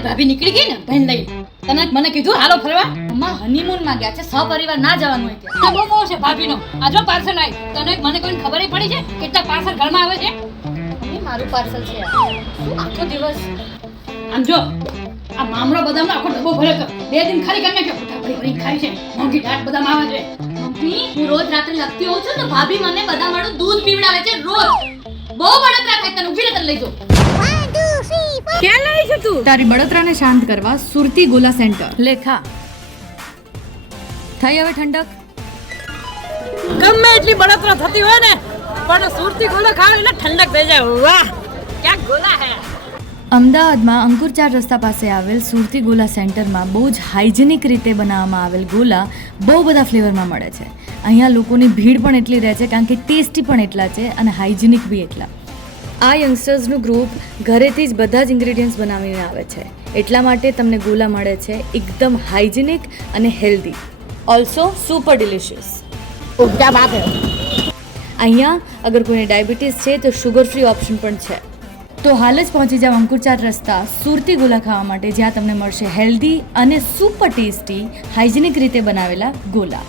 તારી ભાભી નીકળી ગઈ ને બહેન લઈ. તને મને કીધું હાલો ફરવા. અમ્મા હનીમૂનમાં ગયા છે સપરિવાર ના જવાનું હોય ત્યાં. બહુ બહુ છે ભાભીનો. આ જો પાર્સલ આવી તને મને કોઈ ખબર પડી છે કેટલા પાર્સલ ઘરમાં આવે છે? મારું પાર્સલ છે. શું આખો દિવસ? આમ જો આ મામરો બદામનો આખો ડબ્બો ભર્યો બે દિન ખાલી કરી નાખ્યો. ફટા ભરી ખાય છે. મોંઘી દાટ બદામ આવે છે. મમ્મી હું રોજ રાત્રે લગતી હોઉં છું તો ભાભી મને બધા વાળું દૂધ પીવડાવે છે રોજ. બહુ બળતરા થાય તને ઊભી રહે લઈ જાઉં છે તું? તારી બળતરાને શાંત કરવા સુરતી ગોલા સેન્ટર. લેખા. થઈ હવે ઠંડક? ગમે એટલી બળતરા થતી હોય ને પણ સુરતી ગોલા ખાવ એટલે ઠંડક થઈ જાય. વાહ ક્યાં ગોલા હે. અમદાવાદમાં અંકુર ચાર રસ્તા પાસે આવેલ સુરતી ગોલા સેન્ટરમાં બહુ જ હાઇજેનિક રીતે બનાવવામાં આવેલ ગોલા બહુ બધા ફ્લેવરમાં મળે છે. અહીંયા લોકોની ભીડ પણ એટલી રહે છે કારણ કે ટેસ્ટી પણ એટલા છે અને હાઇજેનિક બી એટલા. આ યંગસ્ટર્સનું ગ્રુપ ઘરેથી જ બધા જ ઇન્ગ્રીડિયન્ટ્સ બનાવીને આવે છે. એટલા માટે તમને ગોલા મળે છે એકદમ હાઇજેનિક અને હેલ્ધી ઓલ્સો સુપર ડિલિશિયસ અહીંયા અગર કોઈને ડાયાબિટીસ છે તો શુગર ફ્રી ઓપ્શન પણ છે. તો હાલ જ પહોંચી જાવ અંકુરચાર રસ્તા સુરતી ગોલા ખાવા માટે જ્યાં તમને મળશે હેલ્ધી અને સુપર ટેસ્ટી હાઇજેનિક રીતે બનાવેલા ગોલા.